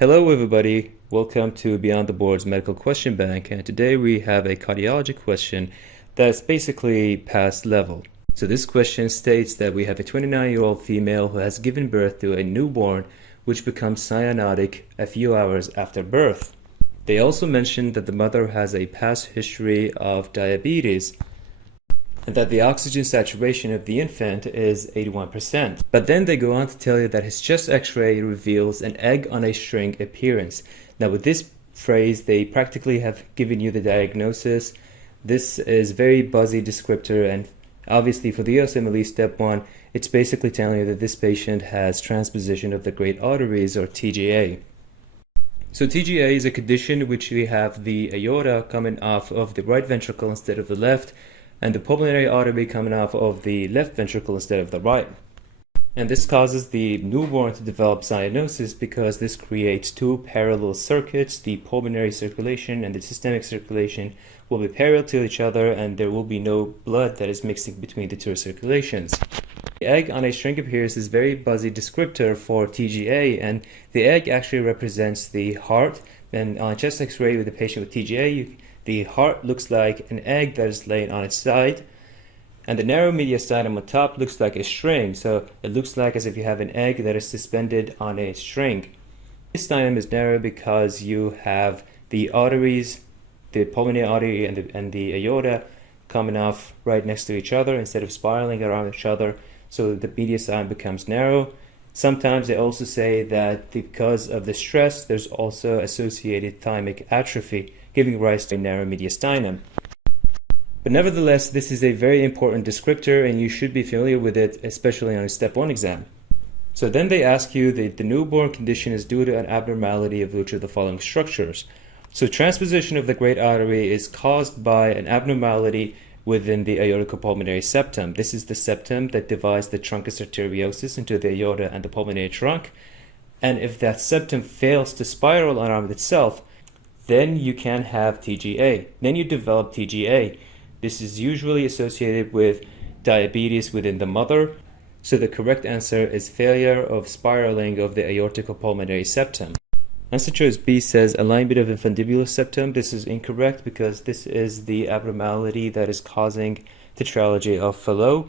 Hello everybody, welcome to Beyond the Boards Medical Question Bank, and today we have a cardiology question that's basically past level. So this question states that we have a 29-year-old female who has given birth to a newborn which becomes cyanotic a few hours after birth. They also mentioned that the mother has a past history of diabetes and that the oxygen saturation of the infant is 81%. But then they go on to tell you that his chest x-ray reveals an egg on a string appearance. Now with this phrase, they practically have given you the diagnosis. This is very buzzy descriptor, and obviously for the USMLE Step 1, it's basically telling you that this patient has transposition of the Great Arteries, or TGA. So TGA is a condition in which we have the aorta coming off of the right ventricle instead of the left, and the pulmonary artery coming off of the left ventricle instead of the right. And this causes the newborn to develop cyanosis because this creates two parallel circuits. The pulmonary circulation and the systemic circulation will be parallel to each other, and there will be no blood that is mixing between the two circulations. The egg on a string appearance is very buzzy descriptor for TGA, and the egg actually represents the heart. And on chest x-ray with the patient with TGA, the heart looks like an egg that is laying on its side, and the narrow mediastinum on top looks like a string, so it looks like as if you have an egg that is suspended on a string. This mediastinum is narrow because you have the arteries, the pulmonary artery and the aorta coming off right next to each other instead of spiraling around each other, so the mediastinum becomes narrow. Sometimes they also say that because of the stress, there's also associated thymic atrophy, giving rise to a narrow mediastinum. But nevertheless, this is a very important descriptor, and you should be familiar with it, especially on a Step 1 exam. So then they ask you that the newborn condition is due to an abnormality of which of the following structures. So transposition of the great artery is caused by an abnormality within the aorticopulmonary septum. This is the septum that divides the truncus arteriosus into the aorta and the pulmonary trunk. And if that septum fails to spiral around itself, then you can have TGA. Then you develop TGA. This is usually associated with diabetes within the mother. So the correct answer is failure of spiraling of the aorticopulmonary septum. Answer choice B says alignment of infundibulous septum. This is incorrect because this is the abnormality that is causing tetralogy of Fallot.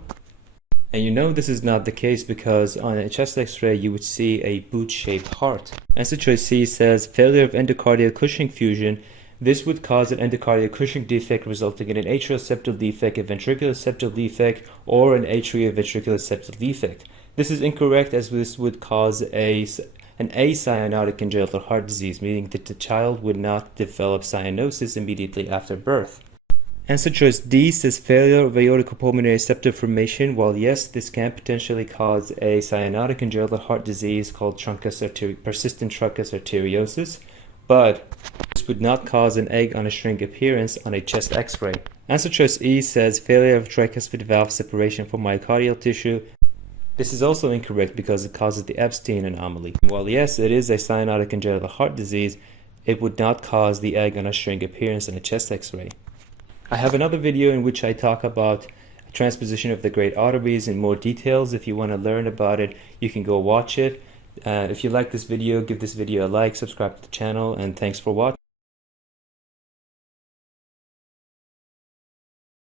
And you know this is not the case because on a chest x-ray you would see a boot-shaped heart. Answer choice C says failure of endocardial Cushing fusion. This would cause an endocardial Cushing defect resulting in an atrioseptal defect, a ventricular septal defect, or an atrioventricular septal defect. This is incorrect as this would cause an acyanotic congenital heart disease, meaning that the child would not develop cyanosis immediately after birth. Answer choice D says failure of aorticopulmonary septal formation. While yes, this can potentially cause a cyanotic congenital heart disease called persistent truncus arteriosus, but this would not cause an egg on a string appearance on a chest x-ray. Answer choice E says failure of tricuspid valve separation from myocardial tissue. This is also incorrect because it causes the Epstein anomaly. While yes, it is a cyanotic congenital heart disease, it would not cause the egg on a string appearance on a chest x-ray. I have another video in which I talk about transposition of the great arteries in more details. If you want to learn about it, you can go watch it. If you like this video, give this video a like, subscribe to the channel, and thanks for watching.